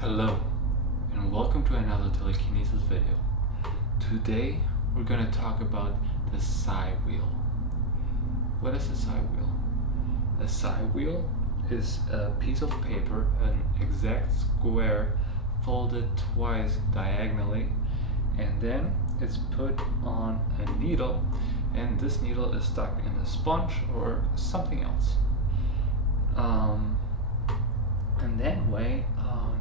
Hello, and welcome to another Telekinesis video. Today, we're going to talk about the psi wheel. What is a psi wheel? A psi wheel is a piece of paper, an exact square, folded twice diagonally, and then it's put on a needle, and this needle is stuck in a sponge or something else. And that way,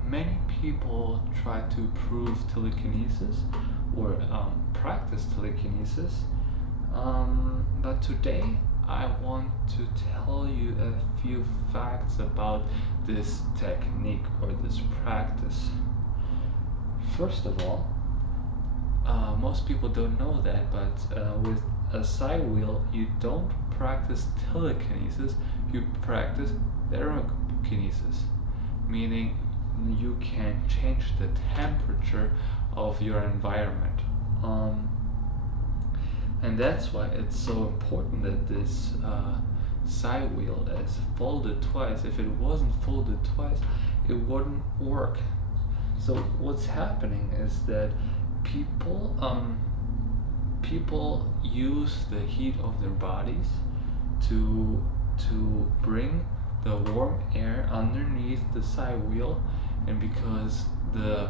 many people try to prove telekinesis or practice telekinesis, but today I want to tell you a few facts about this technique or this practice. First of all, most people don't know that, but with a psi wheel you don't practice telekinesis, you practice Thermokinesis, meaning you can change the temperature of your environment. And that's why it's so important that this psi wheel is folded twice. If it wasn't folded twice, it wouldn't work. So what's happening is that people use the heat of their bodies to bring the warm air underneath the psi wheel, and because the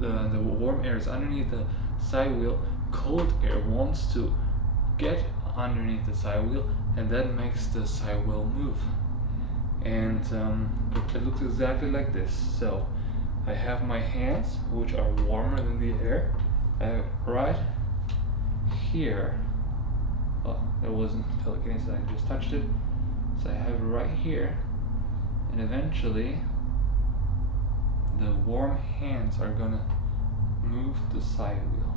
warm air is underneath the psi wheel, cold air wants to get underneath the psi wheel, and that makes the psi wheel move. And it looks exactly like this. So I have my hands, which are warmer than the air, right here. Oh, it wasn't telekinesis, I just touched it. So I have it right here, and eventually the warm hands are gonna move the psi wheel.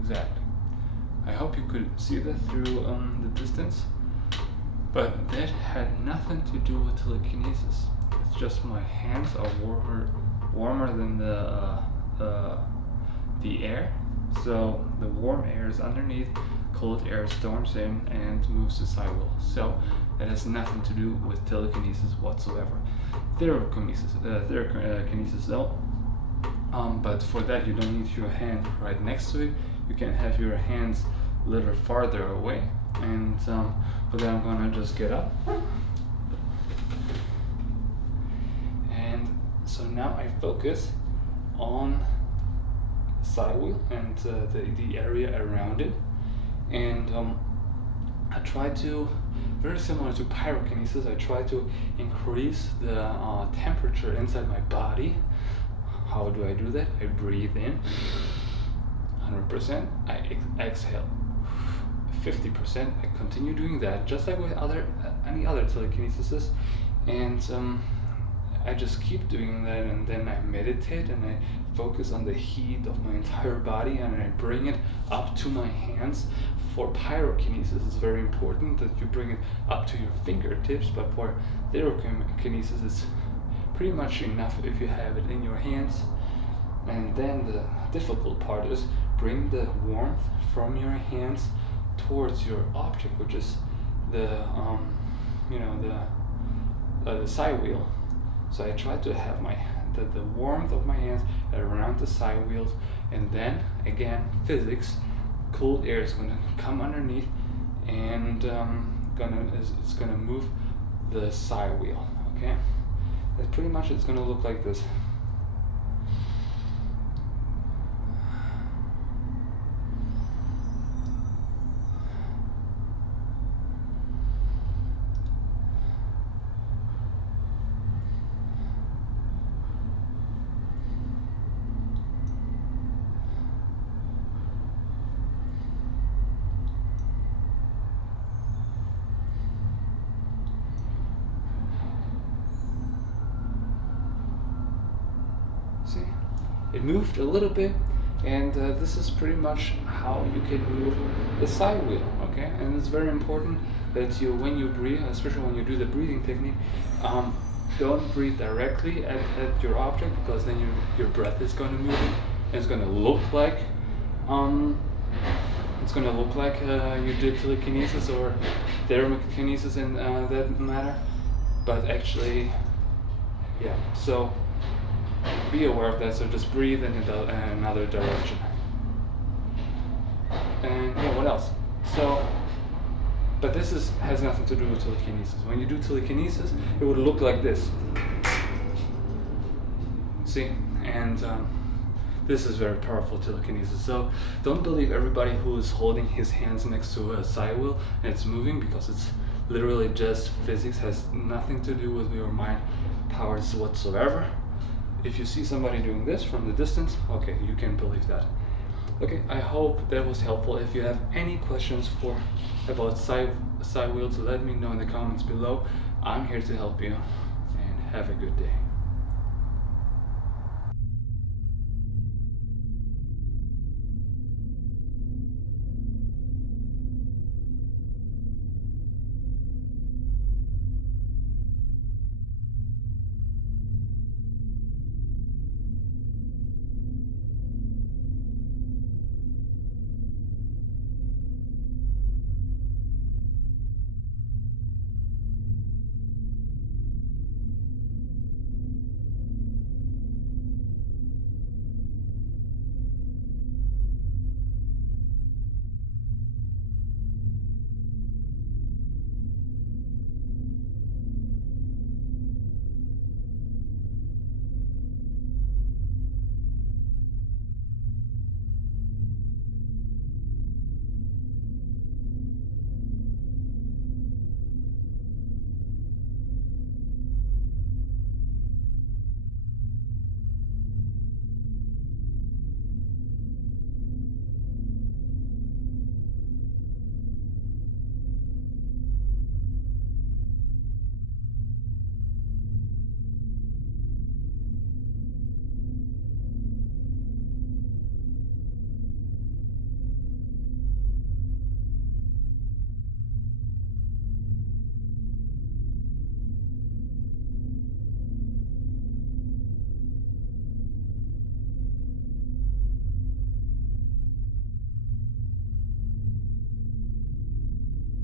Exactly. I hope you could see that through the distance, but that had nothing to do with telekinesis. It's just my hands are warmer than the air, so the warm air is underneath, cold air storms in and moves the psi wheel. So that has nothing to do with telekinesis whatsoever. Thermokinesis though. But for that you don't need your hand right next to it. You can have your hands a little farther away, and for that I'm gonna just get up. And so now I focus on the psi wheel and the area around it, and I try to, very similar to pyrokinesis, I try to increase the temperature inside my body. How do I do that? I breathe in 100%, I exhale 50%. I continue doing that just like with any other telekinesis, and I just keep doing that, and then I meditate and I focus on the heat of my entire body, and I bring it up to my hands. For pyrokinesis it's very important that you bring it up to your fingertips, but for Thermokinesis it's pretty much enough if you have it in your hands. And then the difficult part is bring the warmth from your hands towards your object, which is the psi wheel. So I try to have the warmth of my hands around the psi wheels, and then again physics, cold air is gonna come underneath, and it's gonna move the psi wheel. Okay, that pretty much it's gonna look like this. See, it moved a little bit, And this is pretty much how you can move the side wheel, okay? And it's very important that you, when you breathe, especially when you do the breathing technique, don't breathe directly at your object, because then your breath is going to move it, and it's going to look like you did telekinesis or thermokinesis in that matter, but actually, yeah. So be aware of that. So just breathe in another direction. And yeah, what else? So, but this has nothing to do with telekinesis. When you do telekinesis, it would look like this. See? And this is very powerful telekinesis. So don't believe everybody who is holding his hands next to a side wheel and it's moving, because it's literally just physics, has nothing to do with your mind powers whatsoever. If you see somebody doing this from the distance, okay, you can believe that. Okay, I hope that was helpful. If you have any questions about side wheels, let me know in the comments below. I'm here to help you, and have a good day.